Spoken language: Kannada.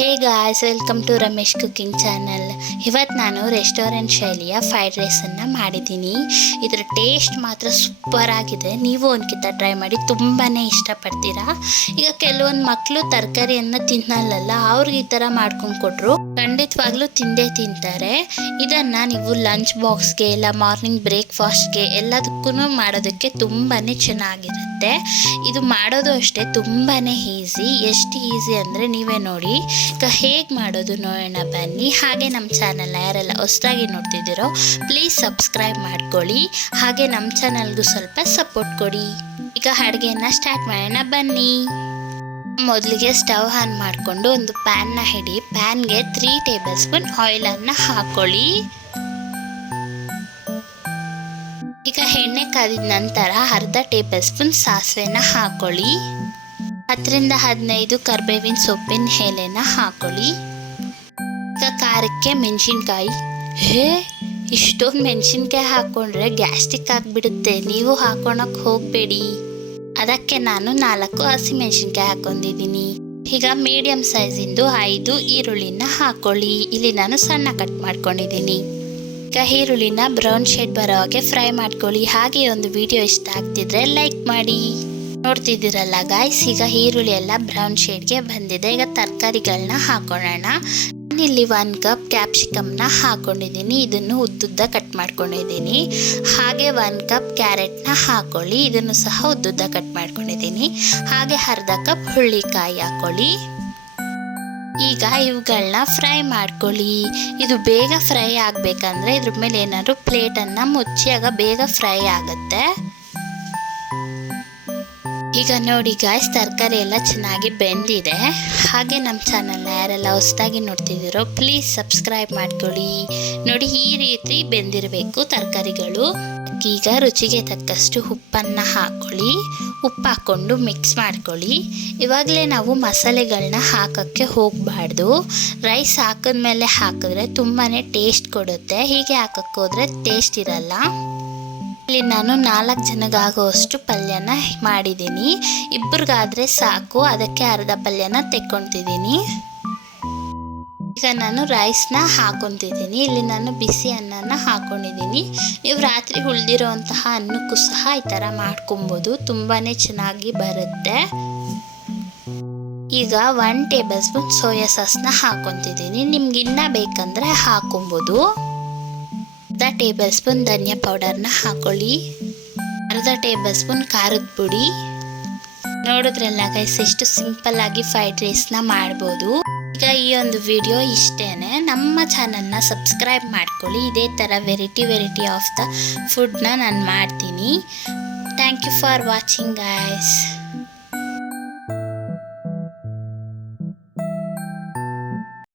Hey guys, welcome to Ramesh cooking channel. ಇವತ್ತು ನಾನು ರೆಸ್ಟೋರೆಂಟ್ ಶೈಲಿಯ ಫ್ರೈಡ್ ರೈಸನ್ನು ಮಾಡಿದ್ದೀನಿ. ಇದರ ಟೇಸ್ಟ್ ಮಾತ್ರ ಸೂಪರ್ ಆಗಿದೆ. ನೀವು ಒಂದ್ಕಿಂತ ಟ್ರೈ ಮಾಡಿ, ತುಂಬಾ ಇಷ್ಟಪಡ್ತೀರಾ. ಈಗ ಕೆಲವೊಂದು ಮಕ್ಕಳು ತರಕಾರಿಯನ್ನು ತಿನ್ನಲ್ಲ, ಅವ್ರಿಗೆ ಈ ಥರ ಮಾಡ್ಕೊಂಡು ಕೊಟ್ಟರು ಖಂಡಿತವಾಗ್ಲೂ ತಿಂದೇ ತಿಂತಾರೆ. ಇದನ್ನು ನೀವು ಲಂಚ್ ಬಾಕ್ಸ್ಗೆ ಇಲ್ಲ ಮಾರ್ನಿಂಗ್ ಬ್ರೇಕ್ಫಾಸ್ಟ್ಗೆ ಎಲ್ಲದಕ್ಕೂ ಮಾಡೋದಕ್ಕೆ ತುಂಬಾ ಚೆನ್ನಾಗಿರುತ್ತೆ. ಇದು ಮಾಡೋದು ಅಷ್ಟೇ ತುಂಬಾ ಈಸಿ. ಎಷ್ಟು ಈಸಿ ಅಂದರೆ ನೀವೇ ನೋಡಿ. ಈಗ ಹೇಗೆ ಮಾಡೋದು ನೋಡೋಣ ಬನ್ನಿ. ಹಾಗೆ ನಮ್ಮ ಚಾನಲ್ನ ಯಾರೆಲ್ಲ ಹೊಸದಾಗಿ ನೋಡ್ತಿದ್ದೀರೋ ಪ್ಲೀಸ್ ಸಬ್ಸ್ಕ್ರೈಬ್ ಮಾಡ್ಕೊಳ್ಳಿ. ಹಾಗೆ ನಮ್ಮ ಚಾನಲ್ಗೂ ಸ್ವಲ್ಪ ಸಪೋರ್ಟ್ ಕೊಡಿ. ಈಗ ಅಡುಗೆನ ಸ್ಟಾರ್ಟ್ ಮಾಡೋಣ ಬನ್ನಿ. ಮೊದಲಿಗೆ ಸ್ಟವ್ ಆನ್ ಮಾಡಿಕೊಂಡು ಒಂದು ಪ್ಯಾನ್ನ ಹಿಡಿ. ಪ್ಯಾನ್ಗೆ 3 ಟೇಬಲ್ ಸ್ಪೂನ್ ಆಯಿಲನ್ನು ಹಾಕೊಳ್ಳಿ. ಈಗ ಎಣ್ಣೆ ಕಾದಿದ ನಂತರ ಅರ್ಧ ಟೇಬಲ್ ಸ್ಪೂನ್ ಸಾಸಿವೆನ ಹಾಕೊಳ್ಳಿ. 10ರಿಂದ 15 ಕರಿಬೇವಿನ ಸೊಪ್ಪಿನ ಎಲೆನ ಹಾಕೊಳ್ಳಿ. ಈಗ ಖಾರಕ್ಕೆ ಮೆಣಸಿನ್ಕಾಯಿ. ಇಷ್ಟೊಂದು ಮೆಣಸಿನ್ಕಾಯಿ ಹಾಕ್ಕೊಂಡ್ರೆ ಗ್ಯಾಸ್ಟ್ರಿಕ್ ಆಗಿಬಿಡುತ್ತೆ, ನೀವು ಹಾಕೊಳಕ್ಕೆ ಹೋಗಬೇಡಿ. ಅದಕ್ಕೆ ನಾನು 4 ಹಸಿಮೆಣಸಿನ್ಕಾಯಿ ಹಾಕೊಂಡಿದ್ದೀನಿ. ಈಗ ಮೀಡಿಯಮ್ ಸೈಜಿಂದು 5 ಈರುಳ್ಳಿನ ಹಾಕೊಳ್ಳಿ. ಇಲ್ಲಿ ನಾನು ಸಣ್ಣ ಕಟ್ ಮಾಡ್ಕೊಂಡಿದ್ದೀನಿ. ಈಗ ಈರುಳ್ಳಿನ ಬ್ರೌನ್ ಶೇಡ್ ಬರೋ ಹಾಗೆ ಫ್ರೈ ಮಾಡ್ಕೊಳ್ಳಿ. ಹಾಗೆ ಒಂದು ವಿಡಿಯೋ ಇಷ್ಟ ಆಗ್ತಿದ್ರೆ ಲೈಕ್ ಮಾಡಿ. ನೋಡ್ತಿದ್ದೀರಲ್ಲ ಗಾಯ್ಸ್, ಈಗ ಈರುಳ್ಳಿ ಎಲ್ಲ ಬ್ರೌನ್ ಶೇಡ್ಗೆ ಬಂದಿದೆ. ಈಗ ತರಕಾರಿಗಳನ್ನ ಹಾಕೊಳ್ಳೋಣ. ನಾನಿಲ್ಲಿ 1 ಕಪ್ ಕ್ಯಾಪ್ಸಿಕಮ್ನ ಹಾಕೊಂಡಿದ್ದೀನಿ. ಇದನ್ನು ಉದ್ದುದ್ದ ಕಟ್ ಮಾಡ್ಕೊಂಡಿದ್ದೀನಿ. ಹಾಗೆ 1 ಕಪ್ ಕ್ಯಾರೆಟ್ನ ಹಾಕೊಳ್ಳಿ. ಇದನ್ನು ಸಹ ಉದ್ದುದ್ದ ಕಟ್ ಮಾಡ್ಕೊಂಡಿದ್ದೀನಿ. ಹಾಗೆ ಅರ್ಧ ಕಪ್ ಹುಳ್ಳಿಕಾಯಿ ಹಾಕೊಳ್ಳಿ. ಈಗ ಇವುಗಳನ್ನ ಫ್ರೈ ಮಾಡ್ಕೊಳ್ಳಿ. ಇದು ಬೇಗ ಫ್ರೈ ಆಗಬೇಕಂದ್ರೆ ಇದ್ರ ಮೇಲೆ ಏನಾದ್ರು ಪ್ಲೇಟನ್ನು ಮುಚ್ಚಿ, ಆಗ ಬೇಗ ಫ್ರೈ ಆಗುತ್ತೆ. ಈಗ ನೋಡಿ ಗಾಯ್ಸ್, ತರಕಾರಿ ಎಲ್ಲ ಚೆನ್ನಾಗಿ ಬೆಂದಿದೆ. ಹಾಗೆ ನಮ್ಮ ಚಾನಲ್ನ ಯಾರೆಲ್ಲ ಹೊಸದಾಗಿ ನೋಡ್ತಿದ್ದೀರೋ ಪ್ಲೀಸ್ ಸಬ್ಸ್ಕ್ರೈಬ್ ಮಾಡ್ಕೊಳ್ಳಿ. ನೋಡಿ, ಈ ರೀತಿ ಬೆಂದಿರಬೇಕು ತರಕಾರಿಗಳು. ಈಗ ರುಚಿಗೆ ತಕ್ಕಷ್ಟು ಉಪ್ಪನ್ನು ಹಾಕ್ಕೊಳ್ಳಿ. ಉಪ್ಪು ಹಾಕ್ಕೊಂಡು ಮಿಕ್ಸ್ ಮಾಡ್ಕೊಳ್ಳಿ. ಇವಾಗಲೇ ನಾವು ಮಸಾಲೆಗಳನ್ನ ಹಾಕೋಕ್ಕೆ ಹೋಗಬಾರ್ದು. ರೈಸ್ ಹಾಕಿದ್ಮೇಲೆ ಹಾಕಿದ್ರೆ ತುಂಬಾ ಟೇಸ್ಟ್ ಕೊಡುತ್ತೆ. ಹೀಗೆ ಹಾಕಕ್ಕೆ ಹೋದರೆ ಟೇಸ್ಟ್ ಇರಲ್ಲ. ಇಲ್ಲಿ ನಾನು 4 ಜನಗಾಗುವಷ್ಟು ಪಲ್ಯನ ಮಾಡಿದ್ದೀನಿ. ಇಬ್ಬರಿಗಾದರೆ ಸಾಕು, ಅದಕ್ಕೆ ಅರ್ಧ ಪಲ್ಯನ ತೆಕ್ಕೊತಿದ್ದೀನಿ. ಈಗ ನಾನು ರೈಸ್ನ ಹಾಕೊತಿದ್ದೀನಿ. ಇಲ್ಲಿ ನಾನು ಬಿಸಿ ಅನ್ನನ ಹಾಕೊಂಡಿದ್ದೀನಿ. ನೀವು ರಾತ್ರಿ ಉಳಿದಿರೋಂತಹ ಅನ್ನಕ್ಕೂ ಸಹ ಈ ಥರ ಮಾಡ್ಕೊಬೋದು, ತುಂಬಾ ಚೆನ್ನಾಗಿ ಬರುತ್ತೆ. ಈಗ 1 ಟೇಬಲ್ ಸ್ಪೂನ್ ಸೋಯಾ ಸಾಸ್ನ ಹಾಕೊತಿದ್ದೀನಿ. ನಿಮ್ಗೆ ಇನ್ನೂ ಬೇಕಂದರೆ ಹಾಕೊಬೋದು. ಅರ್ಧ ಟೇಬಲ್ ಸ್ಪೂನ್ ಧನಿಯಾ ಪೌಡರ್ನ ಹಾಕೊಳ್ಳಿ. ಅರ್ಧ ಟೇಬಲ್ ಸ್ಪೂನ್ ಖಾರದ ಪುಡಿ. ನೋಡಿದ್ರಲ್ಲ ಗೈಸ್, ಎಷ್ಟು ಸಿಂಪಲ್ ಆಗಿ ಫ್ರೈಡ್ ರೈಸ್ನ ಮಾಡ್ಬೋದು. ಈಗ ಈ ಒಂದು ವಿಡಿಯೋ ಇಷ್ಟೇನೆ. ನಮ್ಮ ಚಾನಲ್ನ ಸಬ್ಸ್ಕ್ರೈಬ್ ಮಾಡ್ಕೊಳ್ಳಿ. ಇದೇ ಥರ ವೆರೈಟಿ ಆಫ್ ದ ಫುಡ್ನ ನಾನು ಮಾಡ್ತೀನಿ. Thank you for watching guys.